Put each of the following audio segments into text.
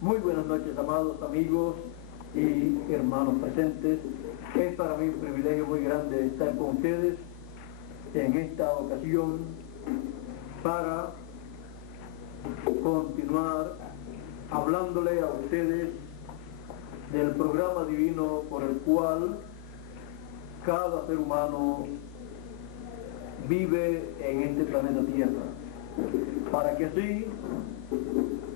Muy buenas noches, amados amigos y hermanos presentes. Es para mí un privilegio muy grande estar con ustedes en esta ocasión para continuar hablándole a ustedes del programa divino por el cual cada ser humano vive en este planeta Tierra, para que así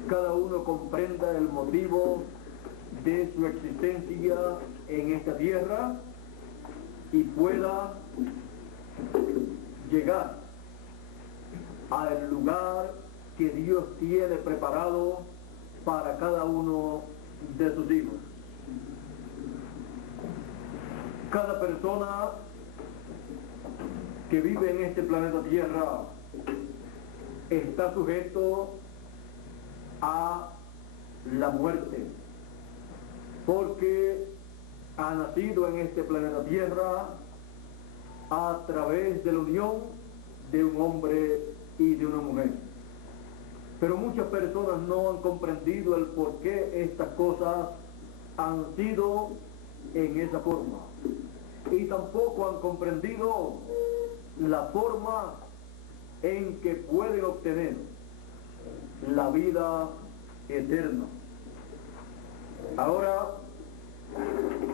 cada uno comprenda el motivo de su existencia en esta tierra y pueda llegar al lugar que Dios tiene preparado para cada uno de sus hijos. Cada persona que vive en este planeta Tierra está sujeto a la muerte, porque ha nacido en este planeta Tierra a través de la unión de un hombre y de una mujer. Pero muchas personas no han comprendido el por qué estas cosas han sido en esa forma, y tampoco han comprendido la forma en que pueden obtener la vida eterna. Ahora,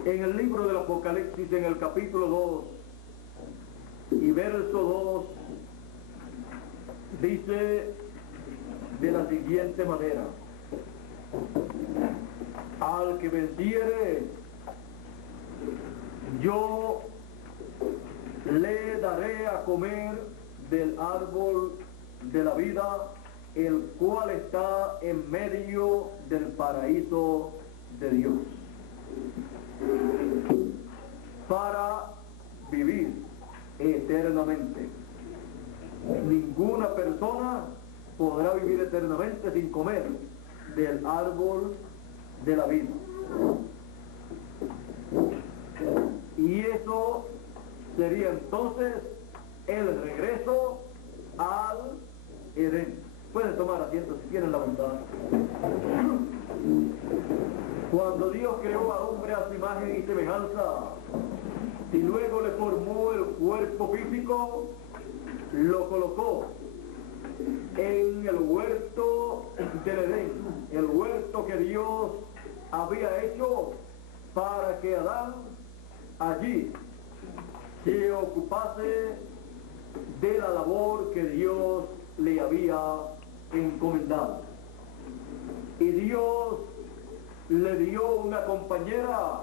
en el libro del Apocalipsis, en el capítulo 2 y verso 2, dice de la siguiente manera: al que venciere, yo le daré a comer del árbol de la vida, el cual está en medio del paraíso de Dios, para vivir eternamente. Ninguna persona podrá vivir eternamente sin comer del árbol de la vida. Y eso sería entonces el regreso al Edén. Pueden tomar asiento si tienen la voluntad. Cuando Dios creó al hombre a su imagen y semejanza, y luego le formó el cuerpo físico, lo colocó en el huerto del Edén, el huerto que Dios había hecho para que Adán allí se ocupase de la labor que Dios le había encomendado. Y Dios le dio una compañera,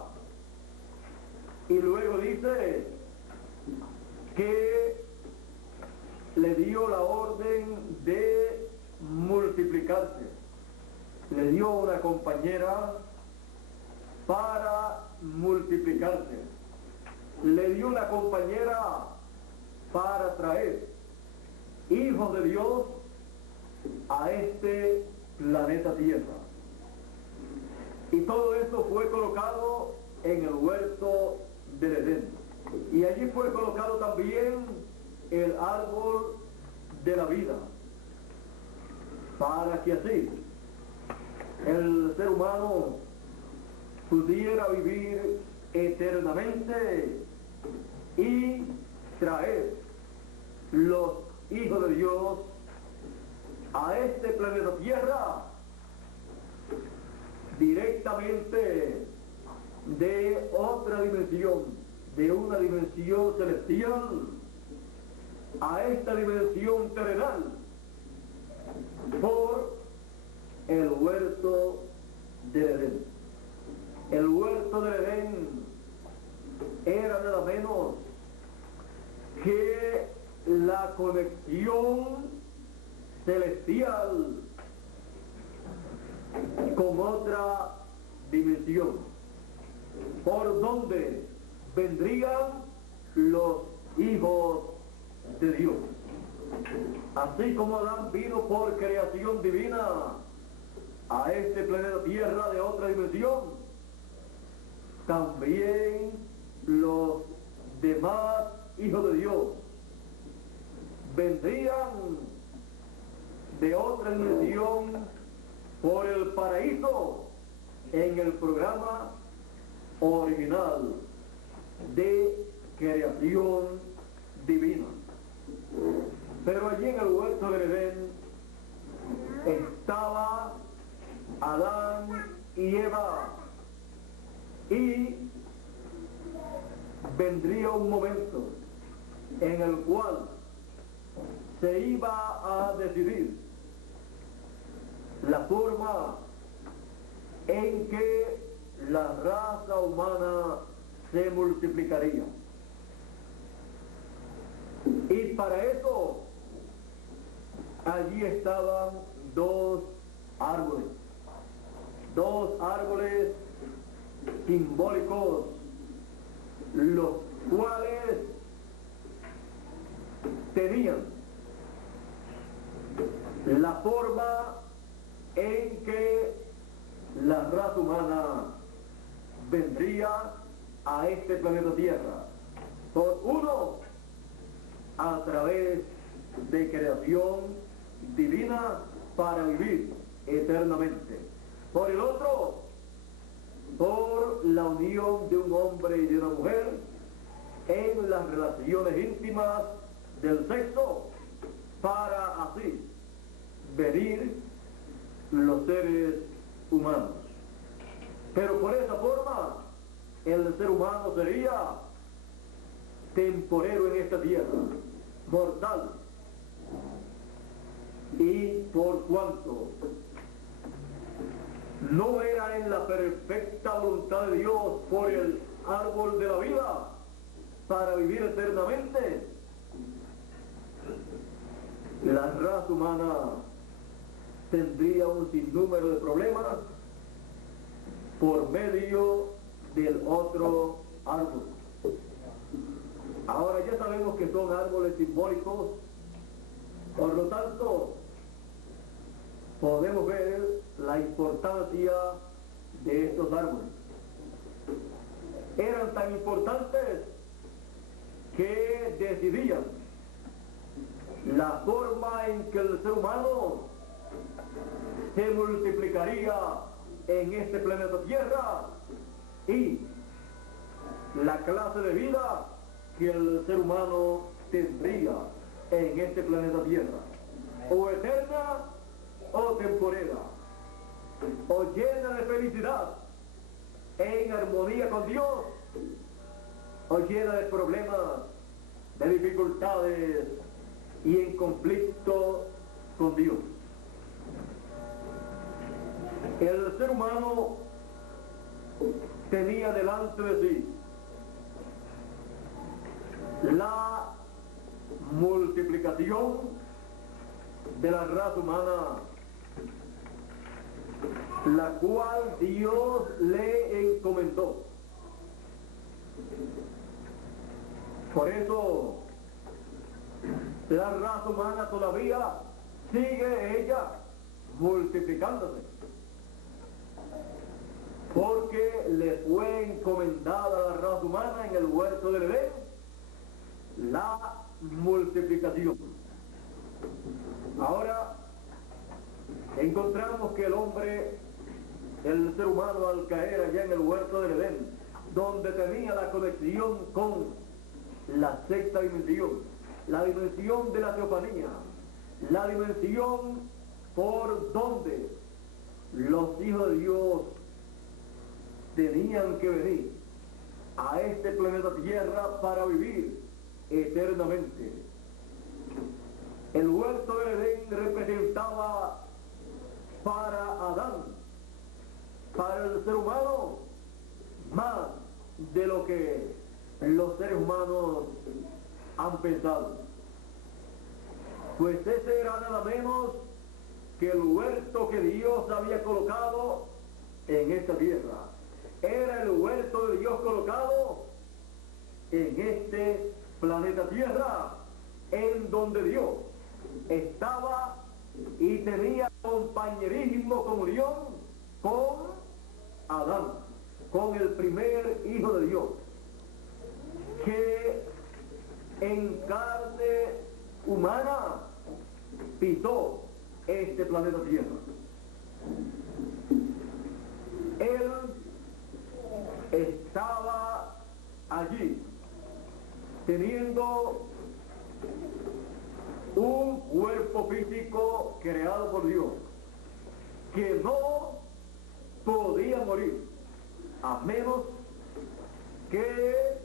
y luego dice que le dio la orden de multiplicarse. Le dio una compañera para multiplicarse. Le dio una compañera para traer hijos de Dios a este planeta Tierra. Y todo esto fue colocado en el huerto del Edén. Y allí fue colocado también el árbol de la vida, para que así el ser humano pudiera vivir eternamente y traer los hijos de Dios a este planeta Tierra directamente de otra dimensión, de una dimensión celestial, a esta dimensión terrenal, por el huerto del Edén. El huerto del Edén era nada menos que la conexión celestial con otra dimensión, por donde vendrían los hijos de Dios. Así como Adán vino por creación divina a este planeta Tierra de otra dimensión, también los demás hijos de Dios vendrían de otra dimensión por el paraíso en el programa original de creación divina. Pero allí en el huerto del Edén estaba Adán y Eva, y vendría un momento en el cual se iba a decidir la forma en que la raza humana se multiplicaría. Y para eso allí estaban dos árboles simbólicos, los cuales tenían la forma en que la raza humana vendría a este planeta Tierra. Por uno, a través de creación divina para vivir eternamente. Por el otro, por la unión de un hombre y de una mujer en las relaciones íntimas del sexo, para así venir los seres humanos. Pero por esa forma, el ser humano sería temporero en esta tierra, mortal. Y por cuanto no era en la perfecta voluntad de Dios por el árbol de la vida para vivir eternamente, la raza humana tendría un sinnúmero de problemas por medio del otro árbol. Ahora ya sabemos que son árboles simbólicos, por lo tanto podemos ver la importancia de estos árboles. Eran tan importantes que decidían la forma en que el ser humano se multiplicaría en este planeta Tierra y la clase de vida que el ser humano tendría en este planeta Tierra, o eterna o temporera, o llena de felicidad, en armonía con Dios, o llena de problemas, de dificultades y en conflicto con Dios. El ser humano tenía delante de sí la multiplicación de la raza humana, la cual Dios le encomendó. Por eso la raza humana todavía sigue ella multiplicándose, porque le fue encomendada a la raza humana en el huerto del Edén la multiplicación. Ahora encontramos que el hombre, el ser humano, al caer allá en el huerto del Edén, donde tenía la conexión con la sexta dimensión, la dimensión de la teofanía, la dimensión por donde los hijos de Dios tenían que venir a este planeta Tierra para vivir eternamente. El huerto del Edén representaba para Adán, para el ser humano, más de lo que los seres humanos han pensado. Pues ese era nada menos que el huerto que Dios había colocado en esta tierra. Era el huerto de Dios colocado en este planeta Tierra, en donde Dios estaba y tenía compañerismo, comunión con Adán, con el primer hijo de Dios, que en carne humana pisó este planeta Tierra. Él estaba allí, teniendo un cuerpo físico creado por Dios, que no podía morir, a menos que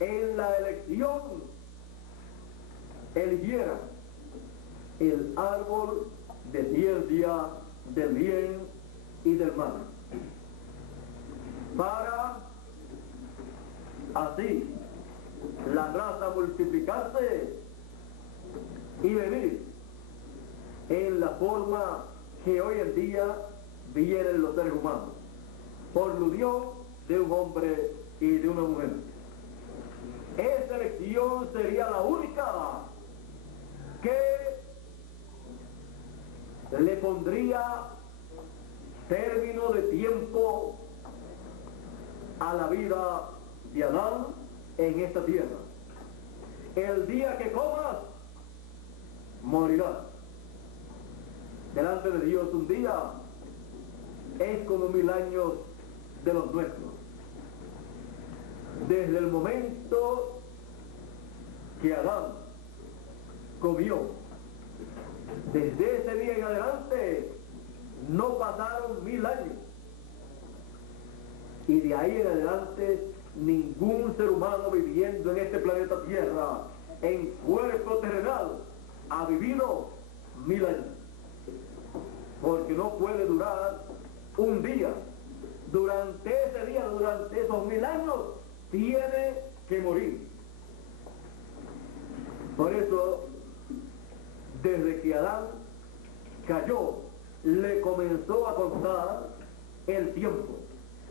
en la elección eligiera el árbol de ciencia del bien y del mal, para así la raza multiplicarse y venir en la forma que hoy en día vienen los seres humanos, por la unión de un hombre y de una mujer. Esa elección sería la única que le pondría término de tiempo a la vida de Adán en esta tierra. El día que comas, morirás. Delante de Dios un día es como 1000 años de los nuestros. Desde el momento que Adán comió, desde ese día en adelante no pasaron 1000 años, y de ahí en adelante ningún ser humano viviendo en este planeta Tierra en cuerpo terrenal ha vivido 1000 años, porque no puede durar un día. Durante ese día, durante esos 1000 años, tiene que morir. Por eso, desde que Adán cayó, le comenzó a contar el tiempo.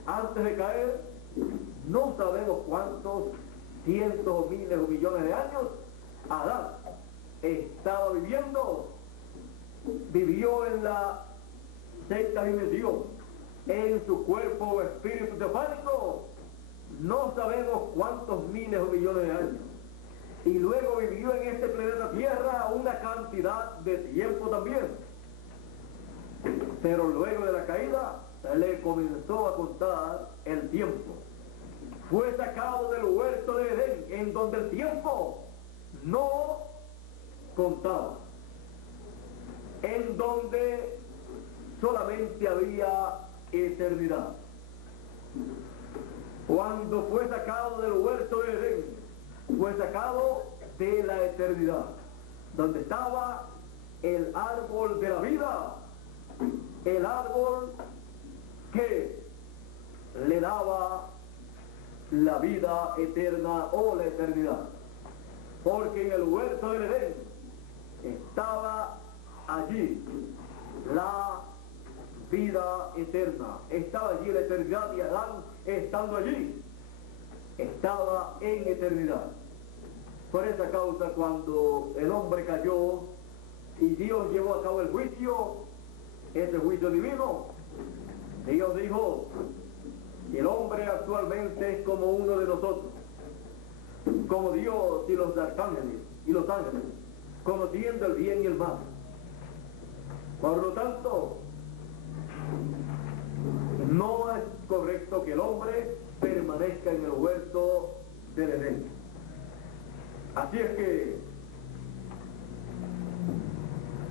Antes de caer, no sabemos cuántos cientos o miles o millones de años Adán estaba viviendo. Vivió en la sexta dimensión, en su cuerpo o espíritu teofánico, no sabemos cuántos miles o millones de años. Y luego vivió en este planeta Tierra una cantidad de tiempo también. Pero luego de la caída, le comenzó a contar el tiempo. Fue sacado del huerto de Edén, en donde el tiempo no contaba, en donde solamente había eternidad. Cuando fue sacado del huerto de Edén, fue sacado de la eternidad, donde estaba el árbol de la vida, el árbol que le daba la vida eterna o la eternidad. Porque en el huerto del Edén estaba allí la vida eterna, estaba allí la eternidad, y Adán, estando allí, estaba en eternidad. Por esa causa, cuando el hombre cayó y Dios llevó a cabo el juicio, ese juicio divino, Dios dijo: el hombre actualmente es como uno de nosotros, como Dios y los arcángeles y los ángeles, conociendo el bien y el mal. Por lo tanto, no es correcto que el hombre permanezca en el huerto del Edén. Así es que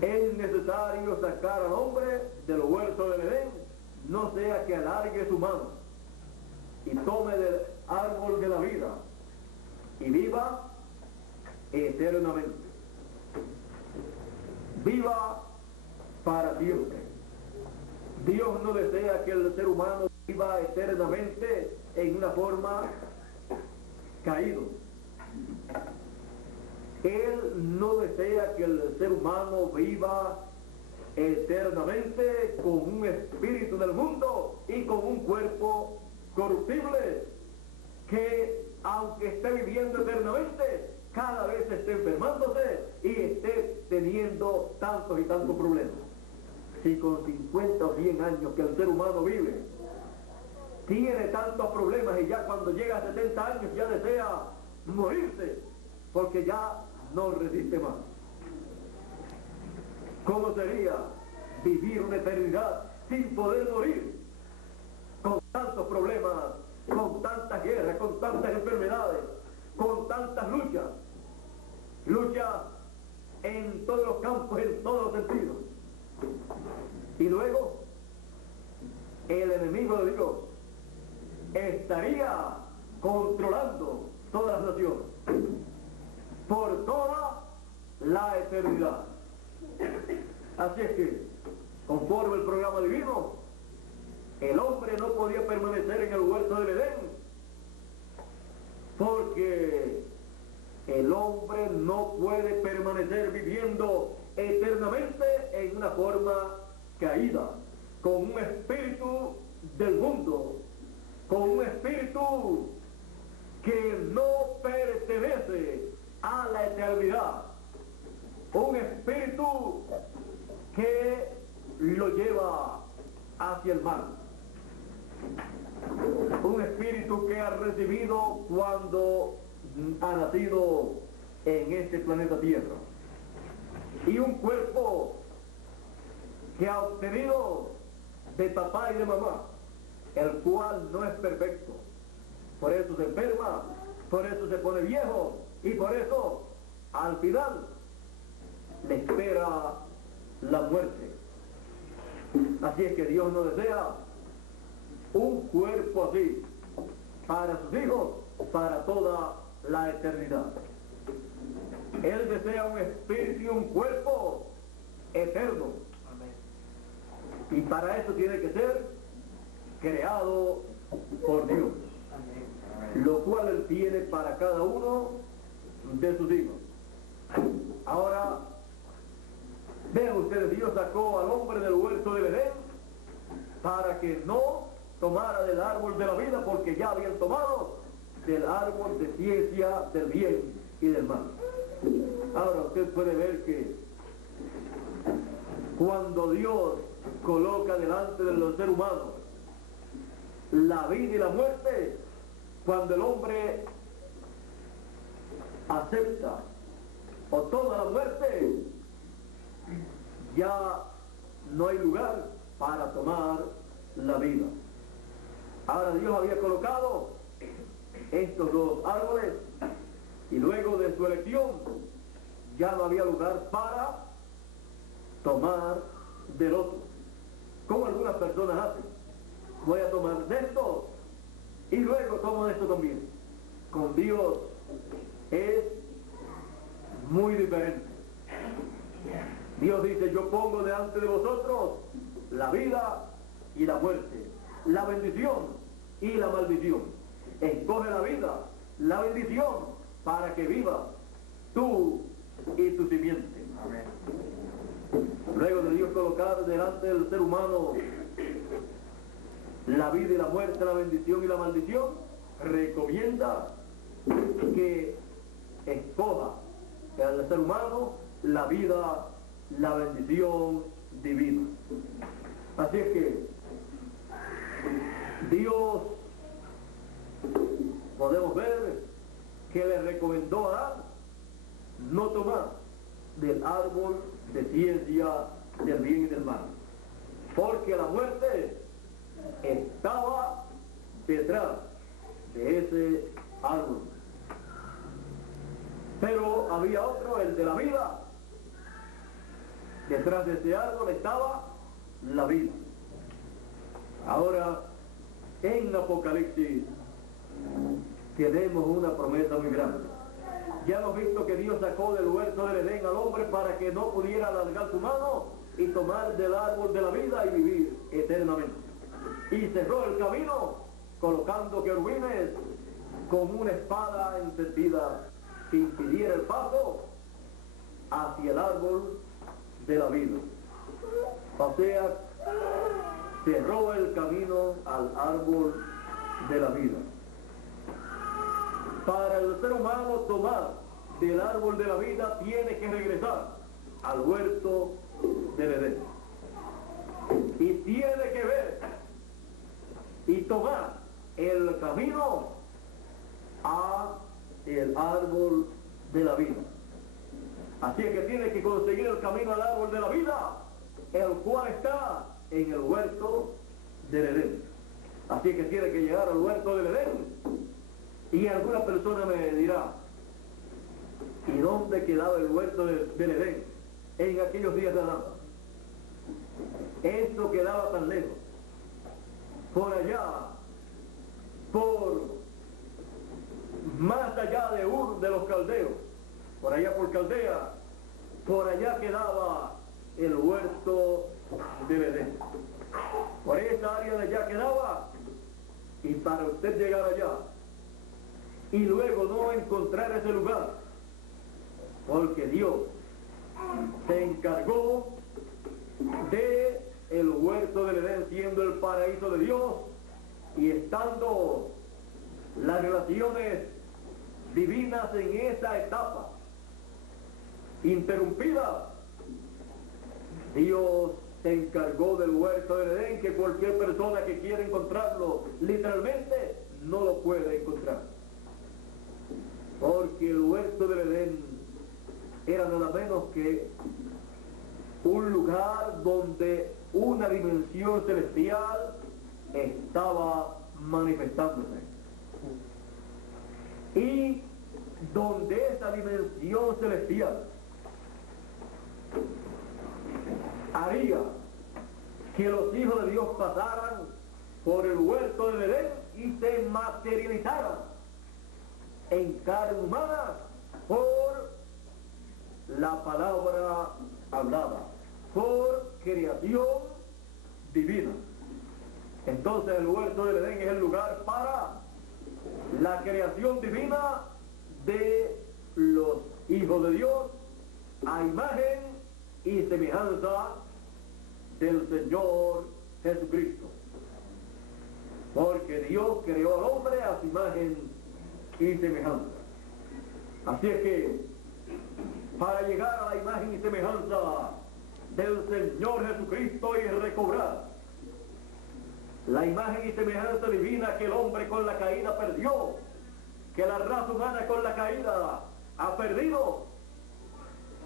es necesario sacar al hombre del huerto del Edén, no sea que alargue su mano y tome del árbol de la vida y viva eternamente. Viva para siempre. Dios no desea que el ser humano viva eternamente en una forma caído. Él no desea que el ser humano viva eternamente con un espíritu del mundo y con un cuerpo corruptible, que aunque esté viviendo eternamente, cada vez esté enfermándose y esté teniendo tantos y tantos problemas. Si con 50 o 100 años que el ser humano vive, tiene tantos problemas, y ya cuando llega a 70 años ya desea morirse, porque ya no resiste más. ¿Cómo sería vivir una eternidad sin poder morir, con tantos problemas, con tantas guerras, con tantas enfermedades, con tantas luchas, luchas en todos los campos, en todos los sentidos. Y luego, el enemigo de Dios estaría controlando todas las naciones por toda la eternidad. Así es que, conforme el programa divino, el hombre no podía permanecer en el huerto del Edén, porque el hombre no puede permanecer viviendo eternamente en una forma caída, con un espíritu del mundo, con un espíritu que no pertenece a la eternidad, un espíritu que lo lleva hacia el mal, un espíritu que ha recibido cuando ha nacido en este planeta Tierra, y un cuerpo que ha obtenido de papá y de mamá, el cual no es perfecto. Por eso se enferma, por eso se pone viejo, y por eso al final le espera la muerte. Así es que Dios no desea un cuerpo así para sus hijos, para toda la eternidad. Él desea un espíritu y un cuerpo eterno. Y para eso tiene que ser creado por Dios, lo cual Él tiene para cada uno de sus hijos. Ahora, vean ustedes, Dios sacó al hombre del huerto del Edén para que no tomara del árbol de la vida, porque ya habían tomado del árbol de ciencia del bien y del mal. Ahora usted puede ver que cuando Dios coloca delante de los seres humanos la vida y la muerte, cuando el hombre acepta o toma la muerte, ya no hay lugar para tomar la vida. Ahora Dios había colocado estos dos árboles y luego de su elección ya no había lugar para tomar del otro, como algunas personas hacen. Voy a tomar de esto y luego tomo de esto también. Con Dios es muy diferente. Dios dice: yo pongo delante de vosotros la vida y la muerte, la bendición y la maldición. Escoge la vida, la bendición, para que viva tú y tu simiente. Amén. Luego de Dios colocar delante del ser humano la vida y la muerte, la bendición y la maldición, recomienda que escoja al ser humano la vida, la bendición divina. Así es que Dios, podemos ver que le recomendó a Adán no tomar del árbol de ciencia del bien y del mal, porque la muerte estaba detrás de ese árbol. Pero había otro, el de la vida. Detrás de ese árbol estaba la vida. Ahora, en Apocalipsis tenemos una promesa muy grande. Ya hemos visto que Dios sacó del huerto del Edén al hombre para que no pudiera alargar su mano y tomar del árbol de la vida y vivir eternamente. Y cerró el camino colocando querubines con una espada encendida que impidiera el paso hacia el árbol de la vida. O sea, cerró el camino al árbol de la vida. Para el ser humano tomar del árbol de la vida tiene que regresar al huerto del Edén. Y tiene que ver y tomar el camino a el árbol de la vida. Así es que tiene que conseguir el camino al árbol de la vida el cual está en el huerto del Edén. Así que tiene que llegar al huerto del Edén. Y alguna persona me dirá, ¿y dónde quedaba el huerto del Edén en aquellos días de Adán? Esto quedaba tan lejos, por allá, por más allá de Ur de los caldeos, por allá por Caldea, por allá quedaba el huerto del Edén. Por esa área de allá quedaba, y para usted llegar allá y luego no encontrar ese lugar, porque Dios se encargó de el huerto del Edén siendo el paraíso de Dios y estando las relaciones divinas en esa etapa interrumpida, Dios se encargó del huerto del Edén, que cualquier persona que quiera encontrarlo literalmente no lo puede encontrar, porque el huerto del Edén era nada menos que un lugar donde una dimensión celestial estaba manifestándose, y donde esa dimensión celestial haría que los hijos de Dios pasaran por el huerto del Edén y se materializaran en carne humana por la palabra hablada, por creación divina. Entonces el huerto del Edén es el lugar para la creación divina de los hijos de Dios a imagen y semejanza del Señor Jesucristo. Porque Dios creó al hombre a su imagen y semejanza. Así es que para llegar a la imagen y semejanza del Señor Jesucristo y recobrar la imagen y semejanza divina que el hombre con la caída perdió, que la raza humana con la caída ha perdido,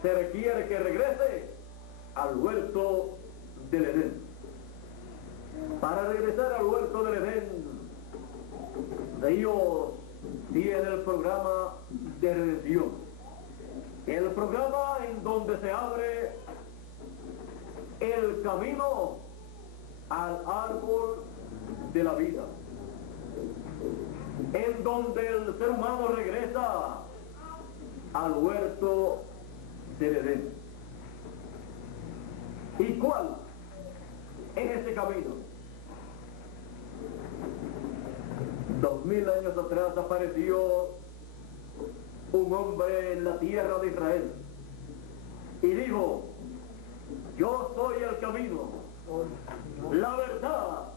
se requiere que regrese al huerto del Edén. Para regresar al huerto del Edén, Dios tiene el programa de redención, el programa en donde se abre el camino al árbol de la vida, en donde el ser humano regresa al huerto del Edén. ¿Y cuál es ese camino? 2000 años atrás apareció un hombre en la tierra de Israel y dijo: yo soy el camino, la verdad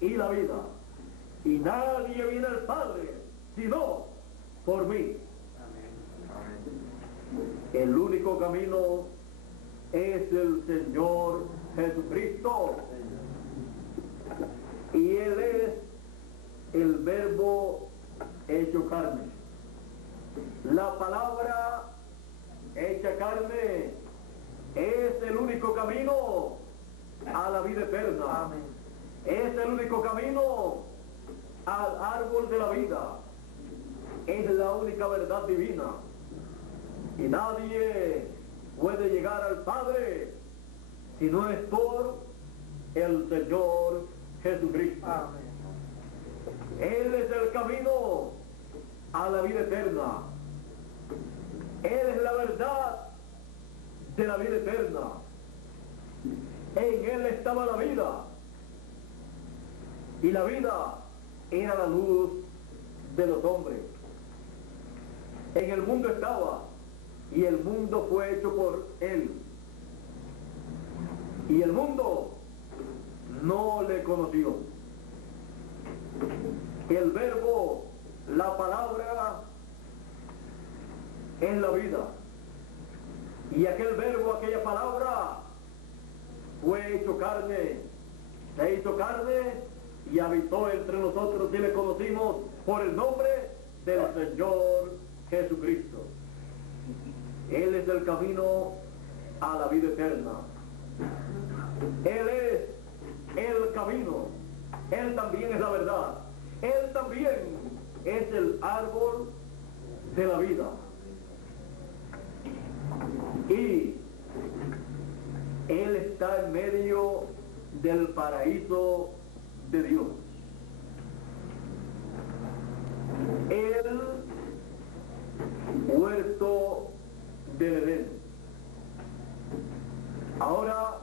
y la vida, y nadie viene al Padre sino por mí. El único camino es el Señor Jesucristo, y Él es el Verbo hecho carne, la palabra hecha carne. Es el único camino a la vida eterna. Amén. Es el único camino al árbol de la vida. Es la única verdad divina. Y nadie puede llegar al Padre si no es por el Señor Jesucristo. Amén. Él es el camino a la vida eterna. Él es la verdad de la vida eterna. En Él estaba la vida, y la vida era la luz de los hombres. En el mundo estaba, y el mundo fue hecho por Él, y el mundo no le conoció. El verbo, la palabra, es la vida. Y aquel verbo, aquella palabra, fue hecho carne, se hizo carne y habitó entre nosotros, y le conocimos por el nombre del Señor Jesucristo. Él es el camino a la vida eterna. Él es el camino, Él también es la verdad, Él también es el árbol de la vida. Y Él está en medio del paraíso de Dios. El huerto del Edén. Ahora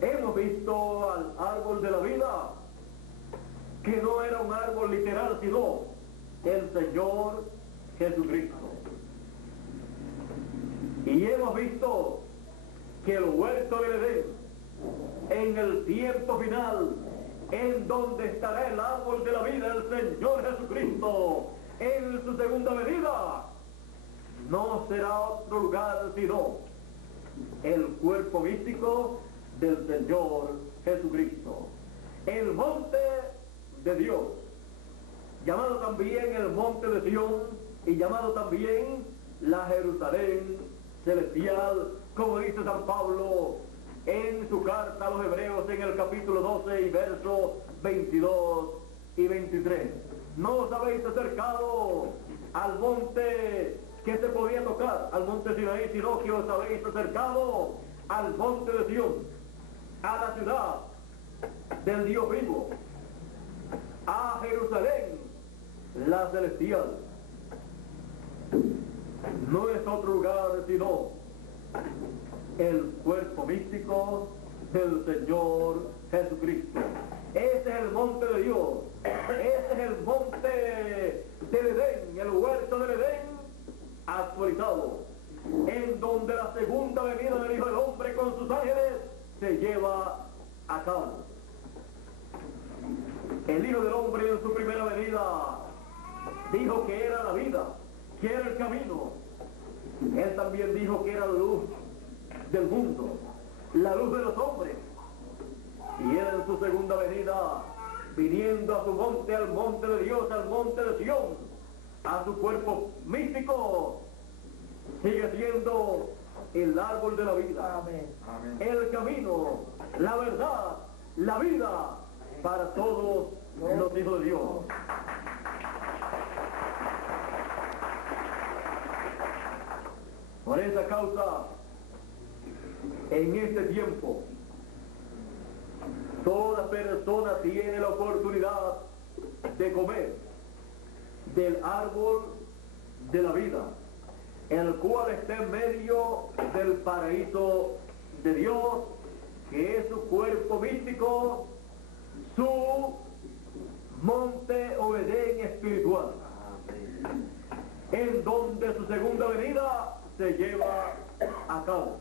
hemos visto al árbol de la vida, que no era un árbol literal, sino el Señor Jesucristo. Y hemos visto que el huerto del Edén, en el tiempo final, en donde estará el árbol de la vida, el Señor Jesucristo, en su segunda venida, no será otro lugar sino el cuerpo místico del Señor Jesucristo. El monte de Dios, llamado también el monte de Sión y llamado también la Jerusalén celestial, como dice San Pablo en su carta a los Hebreos en el capítulo 12 y versos 22 y 23. No os habéis acercado al monte que se podía tocar, al monte Sinaí, sino que os habéis acercado al monte de Sión, a la ciudad del Dios vivo, a Jerusalén, la celestial. No es otro lugar sino el cuerpo místico del Señor Jesucristo. Ese es el monte de Dios, ese es el monte del Edén, el huerto del Edén actualizado, en donde la segunda venida del Hijo del Hombre con sus ángeles se lleva a cabo. El Hijo del Hombre en su primera venida dijo que era la vida, que era el camino. Él también dijo que era la luz del mundo, la luz de los hombres. Y él en su segunda venida, viniendo a su monte, al monte de Dios, al monte de Sión, a su cuerpo místico, sigue siendo el árbol de la vida. Amén. El camino, la verdad, la vida para todos los hijos de Dios. Por esa causa, en este tiempo, toda persona tiene la oportunidad de comer del árbol de la vida, el cual está en medio del paraíso de Dios, que es su cuerpo místico, su monte o Edén espiritual, en donde su segunda venida se lleva a cabo.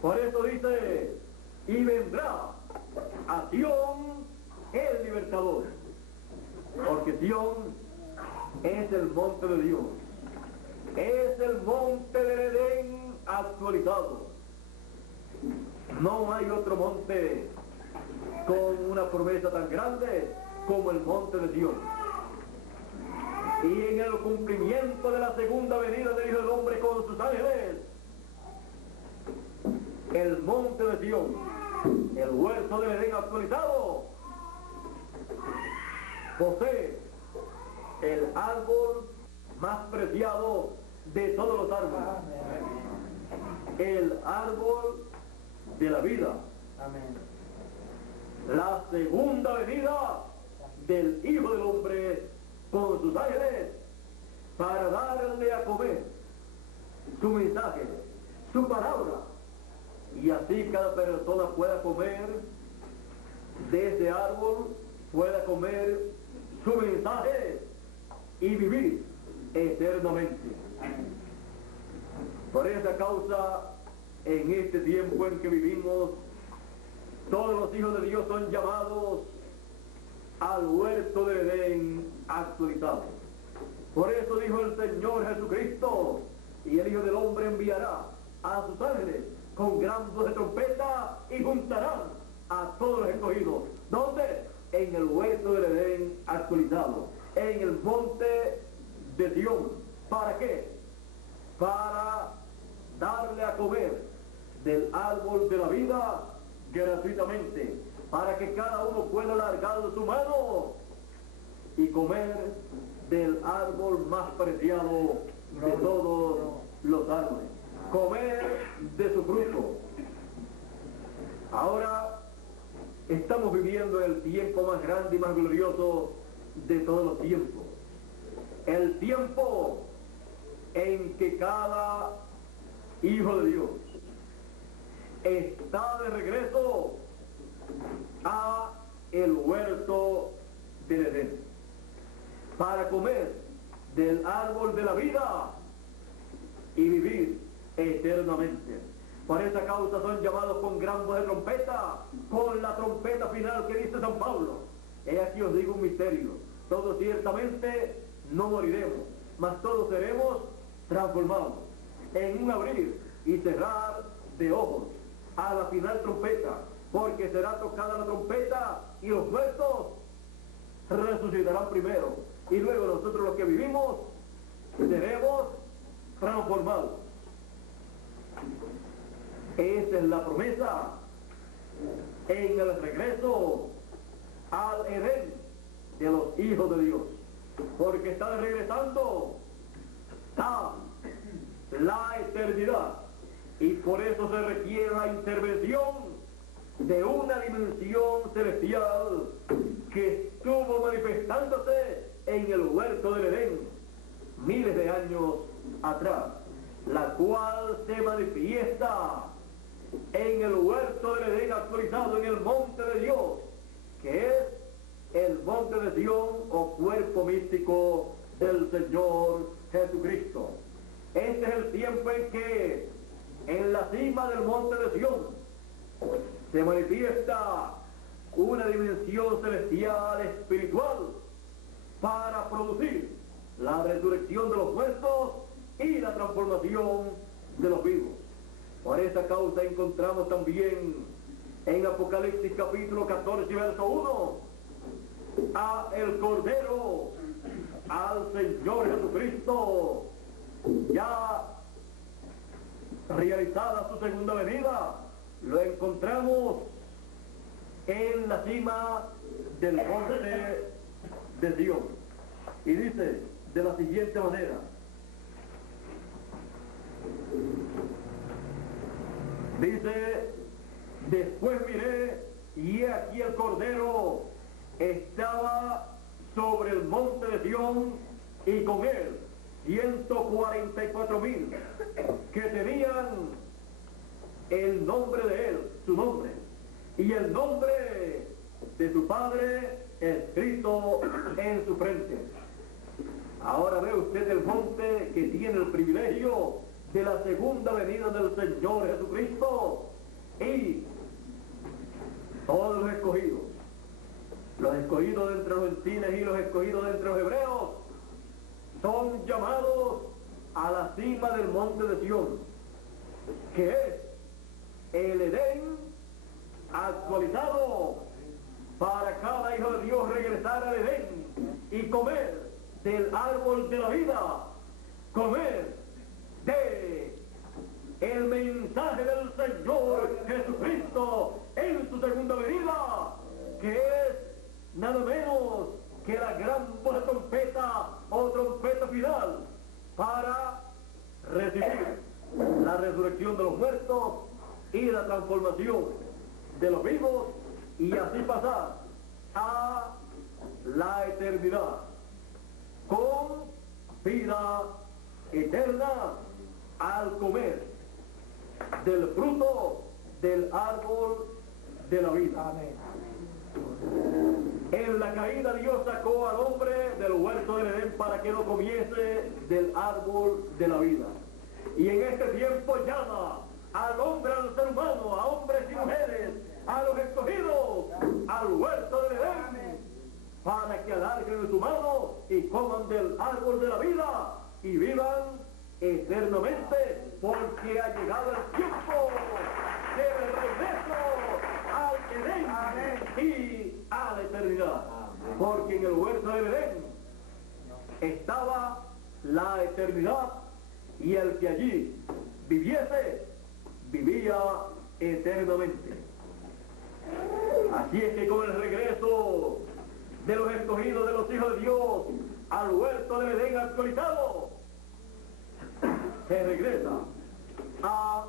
Por eso dice, y vendrá a Sión el libertador, porque Sión es el monte de Dios, es el monte del Edén actualizado. No hay otro monte con una promesa tan grande como el monte de Dios. Y en el cumplimiento de la segunda venida del Hijo del Hombre con sus ángeles, el monte de Sión, el huerto del Edén actualizado, posee el árbol más preciado de todos los árboles, el árbol de la vida. La segunda venida del Hijo del Hombre con sus ángeles para darle a comer su mensaje, su palabra, y así cada persona pueda comer de ese árbol, pueda comer su mensaje y vivir eternamente. Por esa causa, en este tiempo en que vivimos, todos los hijos de Dios son llamados al huerto del Edén actualizado. Por eso dijo el Señor Jesucristo, y el Hijo del Hombre enviará a sus ángeles con gran voz de trompeta y juntarán a todos los escogidos. ¿Dónde? En el huerto del Edén actualizado, en el monte de Sión. ¿Para qué? Para darle a comer del árbol de la vida gratuitamente, para que cada uno pueda alargar su mano y comer del árbol más preciado de todos los árboles, comer de su fruto. Ahora estamos viviendo el tiempo más grande y más glorioso de todos los tiempos, el tiempo en que cada hijo de Dios está de regreso a el huerto del Edén para comer del árbol de la vida y vivir eternamente. Por esa causa son llamados con gran voz de trompeta, con la trompeta final que dice San Pablo. He aquí os digo un misterio: todos ciertamente no moriremos, mas todos seremos transformados en un abrir y cerrar de ojos a la final trompeta, porque será tocada la trompeta y los muertos resucitarán primero, y luego nosotros los que vivimos seremos transformados. Esa es la promesa en el regreso al Edén de los hijos de Dios, porque está regresando a la eternidad, y por eso se requiere la intervención de una dimensión celestial que estuvo manifestándose en el huerto del Edén miles de años atrás, la cual se manifiesta en el huerto del Edén actualizado en el monte de Dios, que es el monte de Sión o cuerpo místico del Señor Jesucristo. Este es el tiempo en que en la cima del monte de Sión se manifiesta una dimensión celestial espiritual para producir la resurrección de los muertos y la transformación de los vivos. Por esa causa encontramos también en Apocalipsis capítulo 14 verso 1 a el Cordero, al Señor Jesucristo, ya realizada su segunda venida. Lo encontramos en la cima del monte de Sión, y dice de la siguiente manera: dice, después miré y he aquí el Cordero estaba sobre el monte de Sión, y con él 144,000 que tenían el nombre de él, su nombre, y el nombre de su padre escrito en su frente. Ahora ve usted el monte que tiene el privilegio de la segunda venida del Señor Jesucristo, y todos los escogidos de entre los gentiles y los escogidos de entre los hebreos, son llamados a la cima del monte de Sión, que es el Edén actualizado, para cada hijo de Dios regresar al Edén y comer del árbol de la vida, comer de el mensaje del Señor Jesucristo en su segunda venida, que es nada menos que la gran voz de trompeta o trompeta final para recibir la resurrección de los muertos y la transformación de los vivos, y así pasar a la eternidad con vida eterna al comer del fruto del árbol de la vida. Amén. En la caída Dios sacó al hombre del huerto del Edén para que no comiese del árbol de la vida, y en este tiempo llama al hombre, al ser humano, a hombres y mujeres, a los escogidos, al huerto del Edén, para que alarguen su mano y coman del árbol de la vida y vivan eternamente, porque ha llegado el tiempo del regreso al Edén y a la eternidad. Porque en el huerto del Edén estaba la eternidad, y el que allí viviese, vivía alegría eternamente. Así es que con el regreso de los escogidos de los hijos de Dios al huerto de Edén actualizado, se regresa a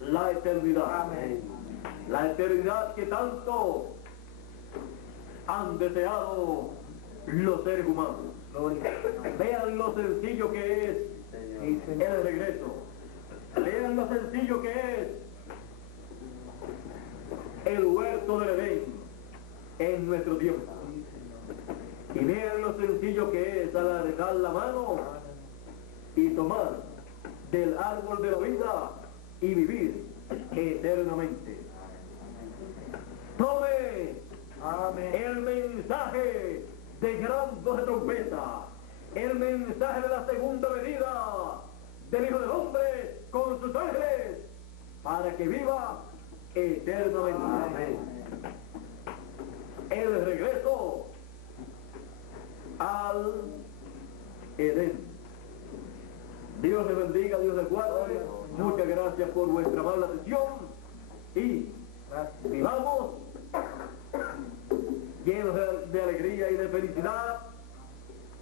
la eternidad. Amén. La eternidad que tanto han deseado los seres humanos. Vean lo sencillo que es el regreso. Vean lo sencillo que es el huerto del Edén en nuestro tiempo. Y vean lo sencillo que es alargar la mano y tomar del árbol de la vida y vivir eternamente. Tome el mensaje de gran voz de trompeta, el mensaje de la segunda venida del Hijo del Hombre con sus ángeles, para que viva eternamente. Amén. El regreso al Edén. Dios le bendiga, Dios le guarde. Muchas gracias por vuestra amable atención y vivamos llenos de alegría y de felicidad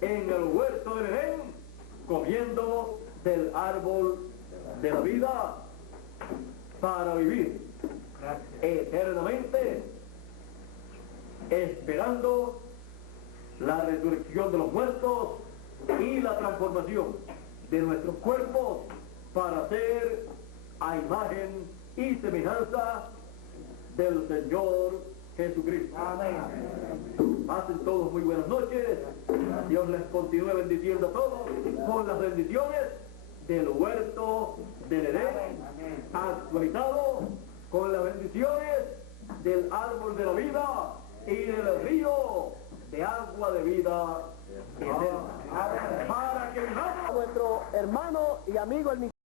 en el huerto del Edén, comiendo del árbol de la vida para vivir eternamente, esperando la resurrección de los muertos y la transformación de nuestros cuerpos para ser a imagen y semejanza del Señor Jesucristo. Amén. Pasen todos muy buenas noches. Dios les continúe bendiciendo a todos con las bendiciones del huerto del Edén actualizado, con las bendiciones del árbol de la vida y del río de agua de vida eterna. Para que vivamos. Nuestro hermano y amigo el